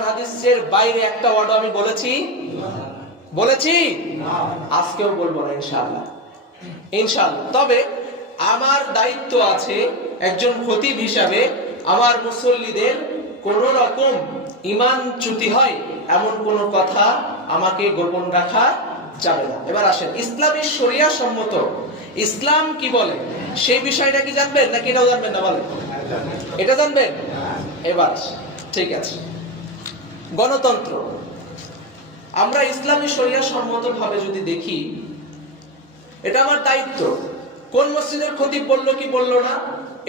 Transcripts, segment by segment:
কোরআন হাদিসের বাইরে একটা ওয়ার্ড আমি বলেছি আজকেও বলবো না ইনশাআল্লাহ। তবে আমার দায়িত্ব আছে একজন খতিব হিসাবে, আমার মুসল্লিদের কোন রকম ঈমান চ্যুতি হয় এমন কোন কথা আমাকে গোপন রাখা যাবে না। এবার আসেন, ইসলামী শরিয়া সম্মত ইসলাম কি বলে সেই বিষয়টা কি জানবেন নাকি এটাও জানবেন না? বলেন, এটা জানবেন? এবার ঠিক আছে, গণতন্ত্র। আমরা ইসলামী শরিয়া সম্মত ভাবে যদি দেখি, এটা আমার দায়িত্ব। কোন মসজিদের খতিব বললো কি বললো না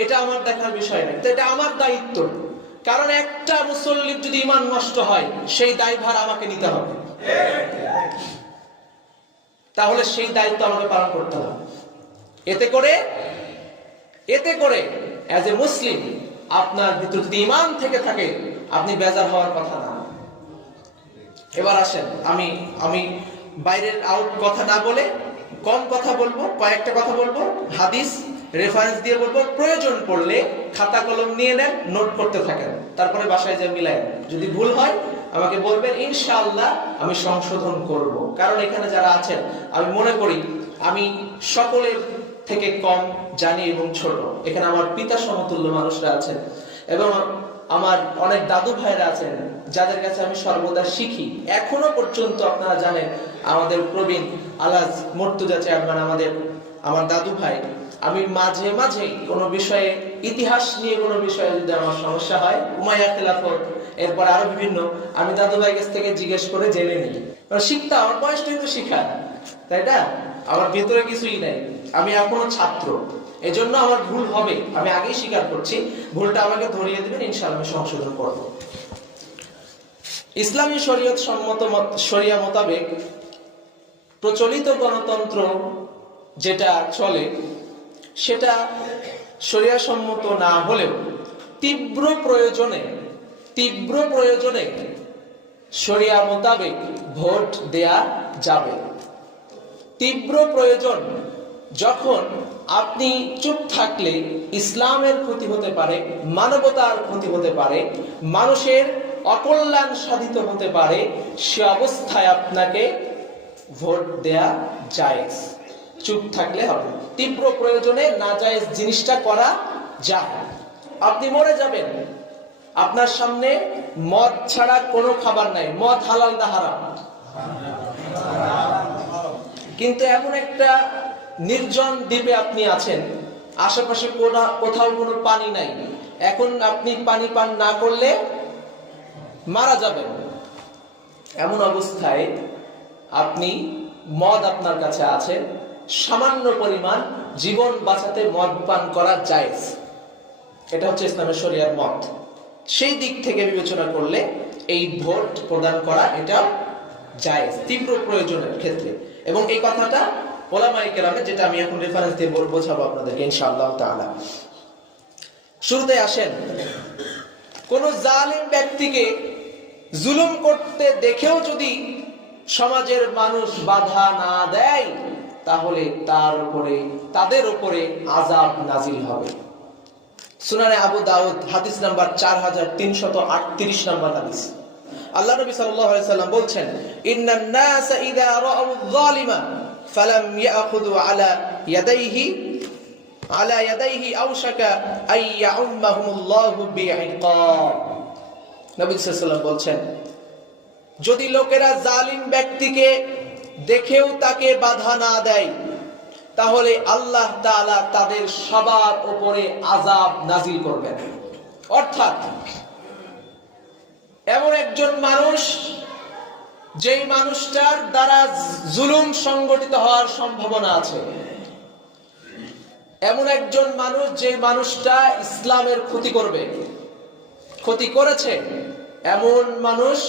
এটা আমার দেখার বিষয় না, এটা আমার দায়িত্ব। কারণ একটা মুসল্লির যদি ঈমান নষ্ট হয় সেই দায়ভার আমাকে নিতে হবে, তাহলে সেই দায়িত্ব আমাকে পালন করতে হবে। এতে করে অ্যাজ এ মুসলিম আপনার ভিতরে যদি ঈমান থেকে থাকে আপনি বেজার হওয়ার কথা না। এবার আসেন, আমি বাইরের আউট কথা না বলে কম কথা বলবো, কয়েকটা কথা বলবো, হাদিস রেফারেন্স দিয়ে বলবো, প্রয়োজন পড়লে খাতা কলম নিয়ে নেন, নোট করতে থাকেন, তারপরে বাসায় যে মিলায়, যদি ভুল হয় আমাকে বলবেন, ইনশাআল্লাহ আমি সংশোধন করব। কারণ এখানে যারা আছেন আমি মনে করি আমি সকলের থেকে কম জানি এবং ছোট। এখানে আমার পিতা সমতুল্য মানুষরা আছেন এবং আমার অনেক দাদু ভাইরা আছেন যাদের কাছে আমি সর্বদা শিখি। এখনো পর্যন্ত আপনারা জানেন আমাদের প্রবীণ আলাজ মুর্তজা চেয়ারম্যান আমার দাদু ভাই, আমি মাঝে মাঝে কোনো বিষয়ে, ইতিহাস নিয়ে কোনো বিষয়ে যদি আমার সমস্যা হয়, উমাইয়া খেলাফত, এরপর আরো বিভিন্ন, আমি দাদু ভাই কাছ থেকে জিজ্ঞেস করে জেনে নিই। শিখতে আমার বয়সটা কিন্তু শিখায়, তাই না? আমার ভেতরে কিছুই নাই, আমি এখনো ছাত্র, এজন্য আমার ভুল হবে, আমি আগেই স্বীকার করছি। ভুলটা আমাকে ধরিয়ে দিবেন, ইনশাআল্লাহ আমি সংশোধন করব। ইসলামী শরীয়ত সম্মত শরিয়া মোতাবেক প্রচলিত গণতন্ত্র যেটা চলে সেটা শরিয়া সম্মত না হলেও তীব্র প্রয়োজনে শরিয়া মোতাবেক ভোট দেয়া যাবে। তীব্র প্রয়োজন, যখন আপনি চুপ থাকলে ইসলামের ক্ষতি হতে পারে, মানবতার ক্ষতি হতে পারে, মানুষের অকল্যাণ সাধিত হতে পারে, সে অবস্থায় আপনাকে ভোট দেয়া জায়েজ। চুপ থাকলে হবে, তীব্র প্রয়োজনে নাজায়েজ জিনিসটা করা যায়। আপনি মরে যাবেন, আপনার সামনে মদ ছাড়া কোনো খাবার নাই, মদ হালাল না হারাম? কিন্তু এমন একটা নির্জন দ্বীপে আপনি আছেন, আশেপাশে কোথাও কোনো পানি নাই, এখন আপনি পানি পান না করলে মারা যাবেন। এমন অবস্থায় আপনি মদ আপনার কাছে আছে, সামান্য পরিমাণ জীবন বাঁচাতে মদ পান করা জায়েজ। এটা হচ্ছে ইসলামের শরিয়ার মত। সেই দিক থেকে বিবেচনা করলে এই ভোট প্রদান করা এটা জায়েজ তীব্র প্রয়োজনের ক্ষেত্রে। এবং এই কথাটা ওলামায়ে কেরামে, যেটা আমি এখন রেফারেন্স দিয়ে বোঝাবো আপনাদেরকে ইনশাআল্লাহ তাআলা। শুরুতে আসেন, কোন জালিম ব্যক্তিকে জুলুম করতে দেখেও যদি সমাজের মানুষ বাধা না দেয় তাহলে তাদের উপরে আযাব নাজিল হবে। সুনানে আবু দাউদ হাদিস নাম্বার 4338 নম্বর হাদিস। আল্লাহ নবী সাল্লাল্লাহু আলাইহি সাল্লাম বলছেন, ইন্নান নাস ইযা রাআউ যালিমা ফালাম ইয়াখুযু আলা ইয়াদাইহি আওশাকা আই ইয়াউম্মাহুমুল্লাহু বিইকাব। নবী সাল্লাল্লাহু আলাইহি সাল্লাম বলছেন, যদি লোকেরা জালিম ব্যক্তিকে দেখেও তাকে বাধা না দেয় তাহলে আল্লাহ তাআলা তাদের সবার উপরে আযাব নাজিল করবেন। অর্থাৎ এমন একজন মানুষ, যেই মানুষটার দ্বারা জুলুম সংগঠিত হওয়ার সম্ভাবনা আছে, এমন একজন মানুষ যে মানুষটা ইসলামের ক্ষতি করেছে, এমন মানুষ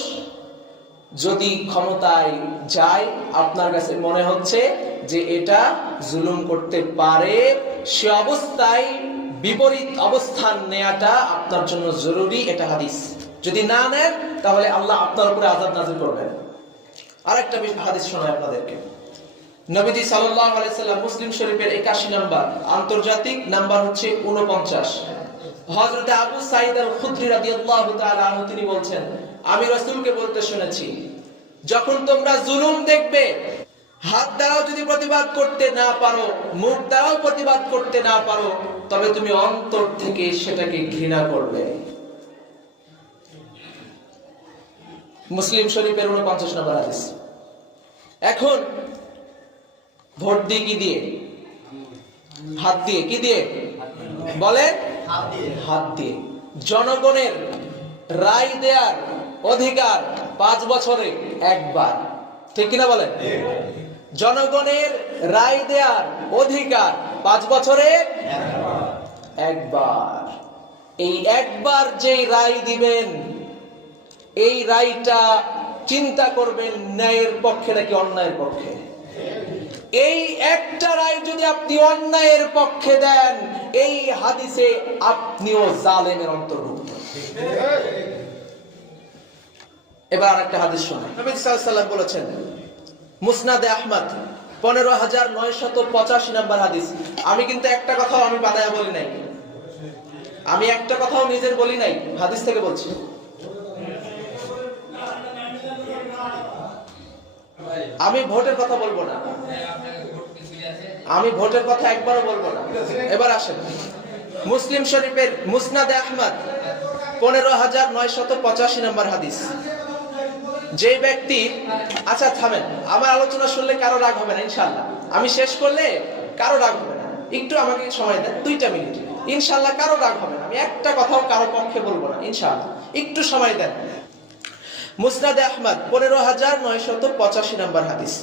যদি ক্ষমতায় যায়, আপনার কাছে মনে হচ্ছে যে এটা জুলুম করতে পারে, সে অবস্থায় বিপরীত অবস্থান নেওয়াটা আপনার জন্য জরুরি। এটা হাদিস। যদি না নেন তাহলে আল্লাহ আপনার উপরে আযাব নাযিল করবেন। আরেকটা হাদিস শোনাই আপনাদেরকে। নবীজি সাল্লাল্লাহু আলাইহি সাল্লাম মুসলিম শরীফের 81 নম্বর, আন্তর্জাতিক নাম্বার হচ্ছে 49। হযরত আবু সাঈদ আল খুদরি রাদিয়াল্লাহু তাআলা আনহু তিনি বলছেন, আমি রাসূলকে বলতে শুনেছি, যখন তোমরা জুলুম দেখবে, হাত দ্বারাও যদি প্রতিবাদ করতে না পারো, মুখ দ্বারাও প্রতিবাদ করতে না পারো, তবে তুমি অন্তর থেকে সেটাকে ঘৃণা করবে। মুসলিম শরীফের 49 নম্বর হাদিস। এখন ভোট দিয়ে কি দিয়ে? হাত দিয়ে। কি দিয়ে বলেন? হাত দিয়ে। জনগণের রায় দেওয়ার অধিকার 5 বছরে একবার, ঠিক কিনা বলেন? জনগণের রায় দেওয়ার অধিকার 5 বছরে একবার। এই একবার যেই রায় দিবেন, এই রায়টা চিন্তা করবেন ন্যায়ের পক্ষে নাকি অন্যায়ের পক্ষে। এই একটা রায় যদি আপনি অন্যায়ের পক্ষে দেন, এই হাদিসে আপনিও জালেমের অন্তর্ভুক্ত। এবার আরেকটা হাদিস শুনুন। নবী সাল্লাল্লাহু আলাইহি ওয়াসাল্লাম বলেছেন, মুসনাদে আহমদ 15985 নম্বর হাদিস। আমি কিন্তু একটা কথাও আমি বানায়া বলি নাই, আমি একটা কথাও নিজের বলি নাই, হাদিস থেকে বলছি। আমি ভোটের কথা বলবো না, আমি ভোটের কথা একবারও বলবো না। এবার আসেন মুসলিম শরীফের মুসনাদে আহমদ 15985 নম্বর হাদিস। যে ব্যক্তি, আচ্ছা থামেন, আমার আলোচনা শুনলে কারো রাগ হবে না ইনশাআল্লাহ। আমি শেষ করলে কারো রাগ হবে না, একটু আমাকে সময় দেন 2টা মিনিট, ইনশাআল্লাহ কারো রাগ হবে না। আমি একটা কথাও কারো পক্ষে বলবো না ইনশাআল্লাহ, একটু সময় দেন। মুসনাদে আহমদ 15985 নম্বর হাদিস।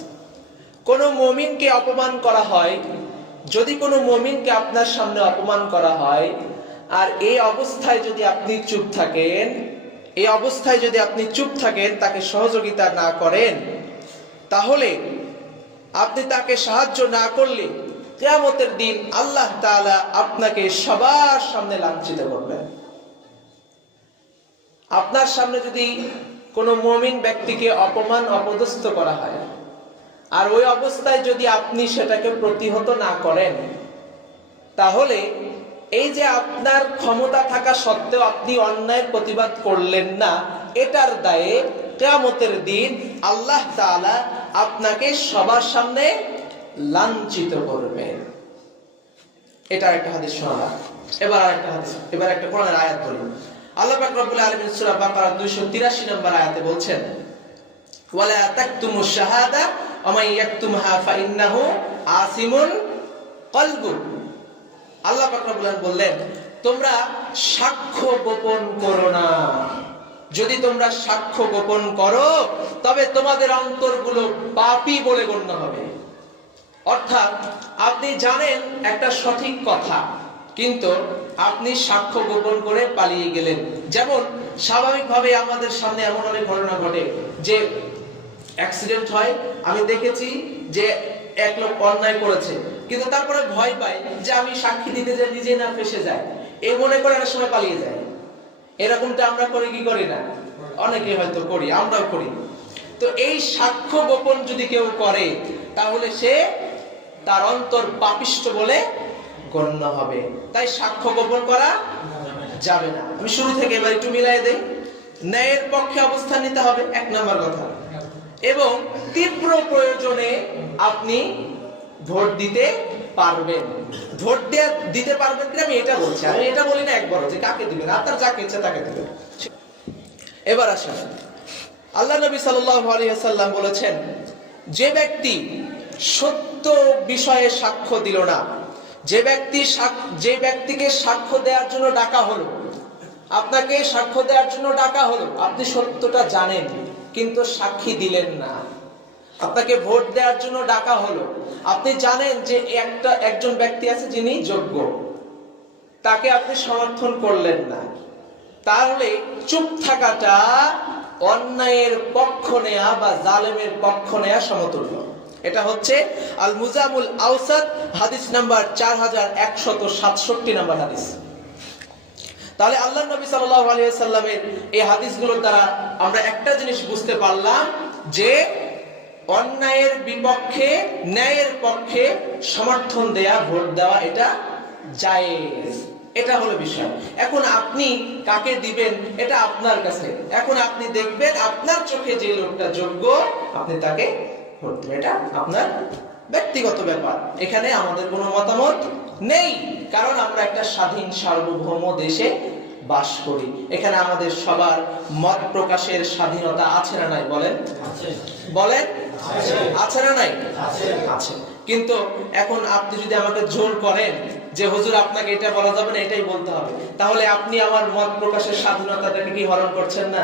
কোন মুমিনকে অপমান করা হয়, যদি কোনো মুমিনকে আপনার সামনে অপমান করা হয়, আর এই অবস্থায় যদি আপনি চুপ থাকেন, এই অবস্থায় যদি আপনি চুপ থাকেন, তাকে সহযোগিতা না করেন, তাহলে আপনি তাকে সাহায্য না করলে কিয়ামতের দিন আল্লাহ তাআলা আপনাকে সবার সামনে লাঞ্ছিত করবেন। আপনার সামনে যদি কোনো মুমিন ব্যক্তিকে অপমান অপদস্থ করা হয়, আর ওই অবস্থায় যদি আপনি সেটাকে প্রতিহত না করেন, তাহলে এই যে আপনার ক্ষমতা থাকা সত্ত্বেও আপনি অন্যায়ের প্রতিবাদ করলেন না, এটার দায়ে কিয়ামতের দিন আল্লাহ তাআলা আপনাকে সবার সামনে লাঞ্ছিত করবেন। এটা একটা হাদিস শোনা। এবার আরেকটা হাদিস, এবার একটা কোরআনের আয়াত বলুন। আল্লাহ পাক রব্বুল আলামিন সূরা বাকারা 283 নম্বর আয়াতে বলছেন, ওয়ালা তাকতুমুশ শাহাদা ওয়া মান ইয়াকতুমহা ফাইন্নাহু আসিমুন কলবু। আল্লাহ পাক রব্বুল আলামিন বললেন, তোমরা সাক্ষ্য গোপন করো না। যদি তোমরা সাক্ষ্য গোপন করো, তবে তোমাদের অন্তরগুলো পাপী বলে গণ্য হবে। অর্থাৎ আপনি জানেন একটা সঠিক কথা, কিন্তু আপনি সাক্ষ্য গোপন করে পালিয়ে গেলেন। যেমন স্বাভাবিকভাবে আমাদের সামনে এমন অনেক ঘটনা ঘটে যে অ্যাক্সিডেন্ট হয়, আমি দেখেছি যে এক লোক অন্যায় করেছে, কিন্তু তারপরে ভয় পায় যে আমি সাক্ষী দিতে যাই নিজে না ফেসে যায়, এই মনে করে অনেক সময় পালিয়ে যায়। এরকমটা আমরা করি কি করি না? অনেকে হয়তো করি, আমরাও করি। তো এই সাক্ষ্য গোপন যদি কেউ করে, তাহলে সে তার অন্তর পাপিষ্ঠ বলে গণ্য হবে। তাই সাক্ষ্য গোপন করা যাবে না। আমি শুরু থেকে এবার একটু মিলাই দেই। ন্যায়ের পক্ষে অবস্থান নিতে হবে, 1 নম্বর কথা। এবং তীব্র প্রয়োজনে আপনি ভোট দিতে পারবেন। ভোট দিতে পারবেন কিনা আমি এটা বলছি, আমি এটা বলি না একবার যে কাকে দিবেন, আপনার যাকে ইচ্ছা তাকে দিবেন। এবার আসেন, আল্লাহ নবী সাল্লাল্লাহু আলাইহি ওয়াসাল্লাম বলেছেন, যে ব্যক্তি সত্য বিষয়ে সাক্ষ্য দিল না, যে ব্যক্তিকে সাক্ষ্য দেওয়ার জন্য ডাকা হলো, আপনাকে সাক্ষ্য দেওয়ার জন্য ডাকা হলো, আপনি সত্যটা জানেন কিন্তু সাক্ষী দিলেন না। আপনাকে ভোট দেওয়ার জন্য ডাকা হলো, আপনি জানেন যে একজন ব্যক্তি আছে যিনি যোগ্য, তাকে আপনি সমর্থন করলেন না, তাহলে চুপ থাকাটা অন্যায়ের পক্ষ নেয়া বা জালেমের পক্ষ নেয়া সমতুল্য। এটা হচ্ছে আল মুজামুল আওসাত হাদিস নাম্বার 4167 নম্বর হাদিস। তাহলে আল্লাহ নবী সাল্লাল্লাহু আলাইহি ওয়াসাল্লামের এই হাদিসগুলোর দ্বারা আমরা একটা জিনিস বুঝতে পারলাম যে অন্যায়ের বিপক্ষে ন্যায়ের পক্ষে সমর্থন দেয়া, ভোট দেওয়া এটা জায়েজ। এটা হলো বিষয়। এখন আপনি কাকে দিবেন এটা আপনার কাছে। এখন আপনি দেখবেন আপনার চোখে যে লোকটা যোগ্য আপনি তাকে ভোট দিবেন, এটা আপনার ব্যক্তিগত ব্যাপার। এখানে আমাদের কোনো মতামত নেই, কারণ আমরা একটা স্বাধীন সার্বভৌম দেশে বাস করি। এখানে আমাদের সবার মত প্রকাশের স্বাধীনতা আছে না নাই? বলেন বলেন আছে না নাই? আছে। কিন্তু এখন আপনি যদি আমাকে জোর করেন যে হুজুর আপনাকে এটা বলা যাবে না, এটাই বলতে হবে, তাহলে আপনি আমার মত প্রকাশের স্বাধীনতাটাকে কি হরণ করছেন না?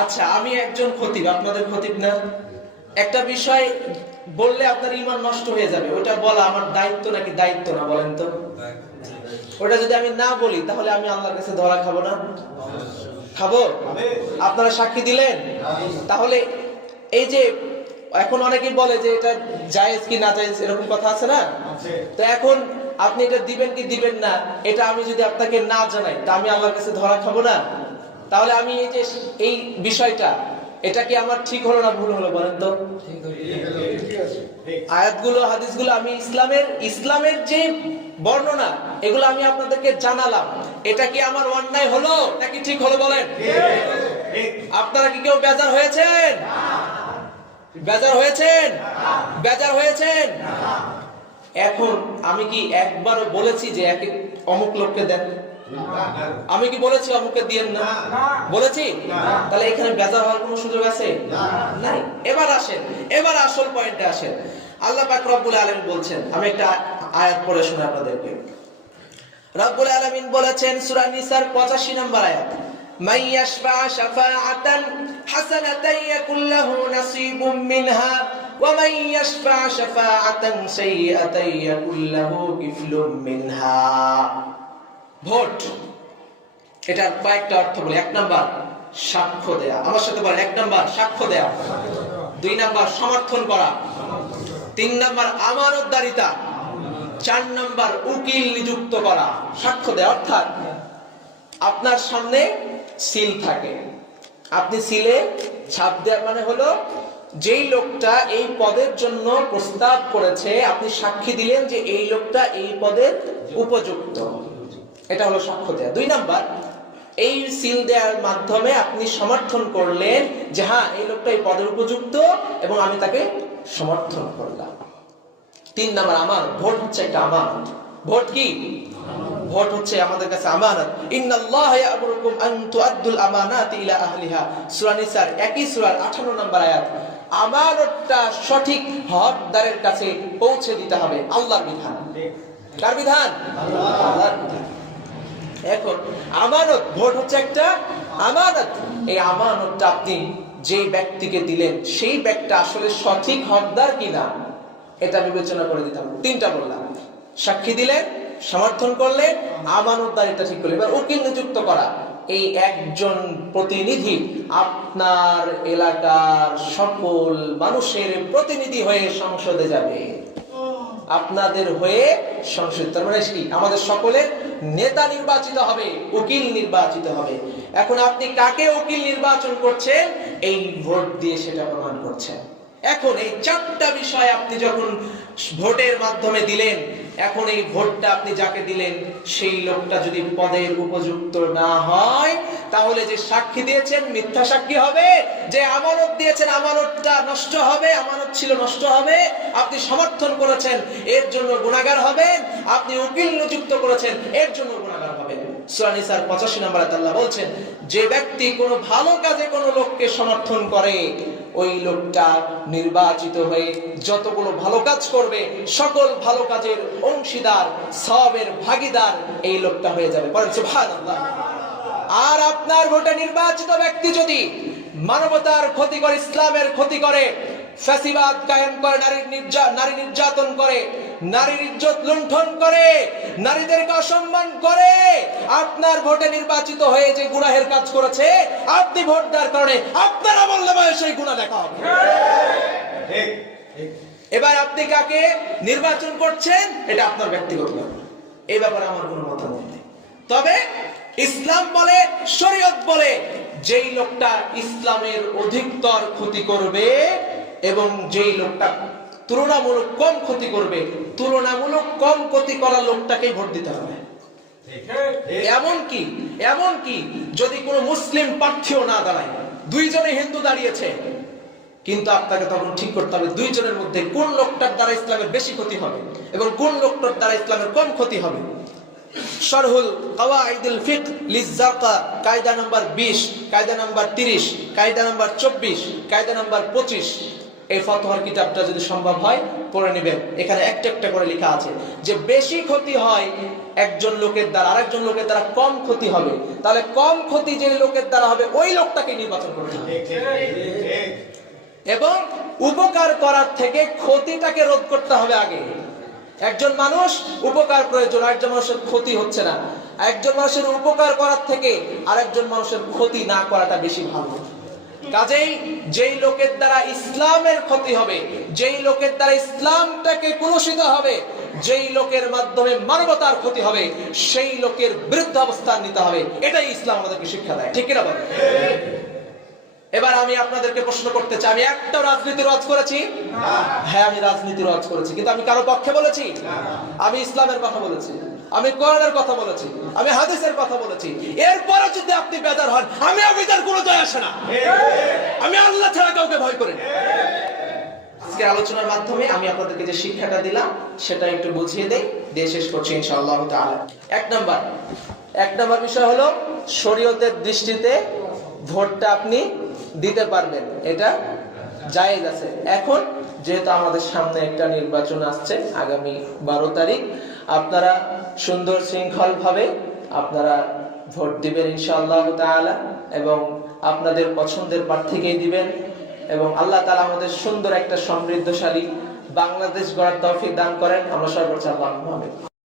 আচ্ছা, আমি একজন খতিব, আপনাদের খতিব না? একটা বিষয় বললে আপনার ঈমান নষ্ট হয়ে যাবে, ওটা বলা আমার দায়িত্ব নাকি দায়িত্ব না? বলেন তো। ওটা যদি আমি না বলি তাহলে আমি আল্লাহর কাছে ধরা খাবো না? খাবো। আপনারা সাক্ষী দিলেন। তাহলে এই যে এখন অনেকেই বলে যে এটা জায়েজ কি না জায়েজ, এরকম কথা আছে না? তো এখন আপনি এটা দিবেন কি দিবেন না, এটা আমি যদি আপনাকে না জানাই তা আমি আল্লাহর কাছে ধরা খাবো না? তাহলে আমি এই যে এই বিষয়টা, এটা কি আমার ঠিক হলো না ভুল হলো? বলেন তো। আয়াতগুলো হাদিসগুলো আমি ইসলামের যে বর্ণনা এগুলো আমি আপনাদেরকে জানালাম, এটা কি আমার অন্যায় হলো নাকি ঠিক হলো? বলেন। আপনারা কি কেউ বেজার হয়েছেন? বেজার হয়েছেন? বেজার হয়েছেন? এখন আমি কি একবারও বলেছি যে অমুক লোককে দেন? আমি কি বলেছি অমুককে দিয়েন না? বলেছি? তাহলে এখানে বেজার হওয়ার কোনো সুযোগ আছে? নাই। এবার আসেন, এবার আসল পয়েন্টে আসেন। আল্লাহ পাক রব্বুল আলামিন বলছেন, আমি একটা আয়াত পড়ে শুনে আপনাদেরকে। রব্বুল আলামিন বলেছেন সূরা নিসার 85 নম্বর আয়াত, মান ইয়াশফা শাফাআতান হাসানাতান ইয়াকুল লাহু নাসীবুম মিনহা ওয়া মান ইয়াশফা শাফাআতান সাইয়্যাতান ইয়াকুল লাহু কিফলুম মিনহা। ভোট, এটার কয়েকটা অর্থ বলি। 1 নাম্বার সাক্ষ্য দেয়া, আমার সাথে বলেন 1 নাম্বার সাক্ষ্য দেয়া, 2 নাম্বার সমর্থন করা, 3 নাম্বার আমানতদারিতা, 4 নাম্বার উকিল নিযুক্ত করা। সাক্ষ্য দেয়া অর্থাৎ আপনার সামনে সিল থাকে, আপনি সিলে ছাপ দেওয়ার মানে হলো যেই লোকটা এই পদের জন্য প্রস্তাব করেছে আপনি সাক্ষী দিলেন যে এই লোকটা এই পদের উপযুক্ত, এটা হলো সাক্ষ্য দেয়া। 2 নাম্বার, এই সিল দেওয়ার মাধ্যমে আপনি সমর্থন করলেন যে হ্যাঁ এই লোকটা এই পদের উপযুক্ত এবং আমি তাকে সমর্থন করলাম। 3 নাম্বার আমানত। ভোট হচ্ছে একটা আমানত। ভোট কি? ভোট হচ্ছে আমাদের কাছে আমানত। ইন্নাল্লাহা ইয়া'মুরুকুম আন তুআদ্দুল আমানাতি ইলা আহলিহা, সূরা নিসার একই সূরার 58 নম্বর আয়াত। আমানতটা সঠিক হকদারের কাছে পৌঁছে দিতে হবে। আল্লাহর বিধান। কার বিধান? আল্লাহর বিধান। এখন আমানত, ভোট হচ্ছে একটা আমানত। এই আমানতটা আপনি যে ব্যক্তিকে দিলেন সেই ব্যক্তি আসলে সঠিক হকদার কিনা এটা বিবেচনা করে দিতে হবে। 3টা বললাম, সাক্ষী দিলেন, সমর্থন করলেন, আমানতদারিতা ঠিক করলেন। এবার উকিল নিযুক্ত করা, এই একজন প্রতিনিধি আপনার এলাকার সকল মানুষের প্রতিনিধি হয়ে সংসদে যাবে, আপনাদের হয়ে সংসদ, তার মানে কি আমাদের সকলের নেতা নির্বাচিত হবে, উকিল নির্বাচিত হবে। এখন আপনি কাকে উকিল নির্বাচন করছেন এই ভোট দিয়ে সেটা প্রমাণ করছেন। এখন এই 4টা বিষয় আপনি যখন ভোটের মাধ্যমে দিলেন, এখন এই ভোটটা আপনি যাকে দিলেন সেই লোকটা যদি পদের উপযুক্ত না হয় তাহলে যে সাক্ষী দিয়েছেন মিথ্যা সাক্ষী হবে, যে আমানত দিয়েছেন আমানতটা নষ্ট হবে, আমানত ছিল নষ্ট হবে, আপনি সমর্থন করেছেন এর জন্য গুনাহগার হবেন, আপনি উকিল নিযুক্ত করেছেন এর জন্য গুনাহগার হবেন। সূরা নিসার 85 নম্বর আয়াতে আল্লাহ বলছেন যে ব্যক্তি কোনো ভালো কাজে কোনো লোককে সমর্থন করে ওই লোকটা নির্বাচিত হয়ে যতগুলো ভালো কাজ করবে সকল ভালো কাজের অংশীদার, সওয়াবের ভাগীদার এই লোকটা হয়ে যাবে। বলেন সুবহানাল্লাহ। আর আপনার ভোটে নির্বাচিত ব্যক্তি যদি মানবতার ক্ষতি করে, ইসলামের ক্ষতি করে, ফ্যাসিবাদ কায়েম করে, নারী নির্যাতন করে, নারীর ইজ্জত লুণ্ঠন করে, নারীদেরকে অসম্মান করে, আপনার ভোটে নির্বাচিত হয়ে যে গুনাহের কাজ করেছে আপনি ভোট দেওয়ার কারণে আপনার আমলনামায় সেই গুনাহ লেখা হবে। এবার আপনি কাকে নির্বাচন করছেন এটা আপনার ব্যক্তিগত ব্যাপার, এই ব্যাপারে আমার কোনো মতামত নেই। তবে ইসলাম বলে, শরীয়ত বলে যেই লোকটা ইসলামের অধিকতর ক্ষতি করবে এবং যেই লোকটা তুলনামূলক কম ক্ষতি করবে, তুলনামূলক কম ক্ষতি করা লোকটাকেই ভোট দিতে হবে। এমনকি যদি কোনো মুসলিম প্রার্থীও না দাঁড়ায়, দুইজনে হিন্দু দাঁড়িয়েছে, কিন্তু আপনাকে তখন ঠিক করতে হবে দুইজনের মধ্যে কোন লোকটার দ্বারা ইসলামের বেশি ক্ষতি হবে এবং কোন লোকটার দ্বারা ইসলামের কম ক্ষতি হবে। শারহুল কাওয়াইদুল ফিকহ লিজ্জাকা কায়দা নাম্বার 20, কায়দা নাম্বার 30, কায়দা নাম্বার 24, কায়দা নাম্বার 25, এই ফতোয়ার কিতাবটা যদি সম্ভব হয় পড়ে নেবেন। এখানে একটা একটা করে লেখা আছে যে বেশি ক্ষতি হয় একজন লোকের দ্বারা, আরেকজন লোকের দ্বারা কম ক্ষতি হবে, তাহলে কম ক্ষতি যে লোকের দ্বারা হবে ওই লোকটাকে নির্বাচন করতে হবে। এবং উপকার করার থেকে ক্ষতিটাকে রোধ করতে হবে আগে। একজন মানুষ উপকার প্রয়োজন, একজন মানুষের ক্ষতি হচ্ছে না, একজন মানুষের উপকার করার থেকে আরেকজন মানুষের ক্ষতি না করাটা বেশি ভালো। কাজেই যেই লোকের দ্বারা ইসলামের ক্ষতি হবে, যেই লোকের দ্বারা ইসলামটাকে কলুষিত হবে, যেই লোকের মাধ্যমে মানবতার ক্ষতি হবে, সেই লোকের বিরুদ্ধে অবস্থান নিতে হবে। এটাই ইসলাম আমাদেরকে শিক্ষা দেয়, ঠিক কিনা বলেন? এবার আমি আপনাদেরকে প্রশ্ন করতে চাই, আমি একটা রাজনীতির ওয়াজ করেছি? হ্যাঁ, আমি রাজনীতির ওয়াজ করেছি, কিন্তু আমি কারো পক্ষে বলেছি? আমি ইসলামের কথা বলেছি, আমি কোরআনের কথা বলেছি, আমি হাদিসের কথা বলেছি। এরপরে যদি আপনি বেদার হন, আমি বেদার কোনো যায় আসে না, আমি আল্লাহ ছাড়া কাউকে ভয় করি না। আজকে আলোচনার মাধ্যমে আমি আপনাদেরকে যে শিক্ষাটা দিলাম সেটা একটু বুঝিয়ে দেই, দিয়ে শেষ করছি ইনশাআল্লাহ তাআলা। এক নম্বর বিষয় হলো শরীয়তের দৃষ্টিতে ভোটটা আপনি দিতে পারবেন, এটা জায়েজ আছে। এখন যেহেতু আমাদের সামনে একটা নির্বাচন আসছে আগামী 12 তারিখ, আপনারা সুন্দর শৃঙ্খল ভাবে আপনারা ভোট দিবেন ইনশাআল্লাহ তাআলা, এবং আপনাদের পছন্দের প্রার্থীকেই দিবেন, এবং আল্লাহ তাআলা আমাদের সুন্দর একটা সমৃদ্ধশালী বাংলাদেশ গড়ার তৌফিক দান করেন। আমরা সর্বোচ্চ আল্লাহ।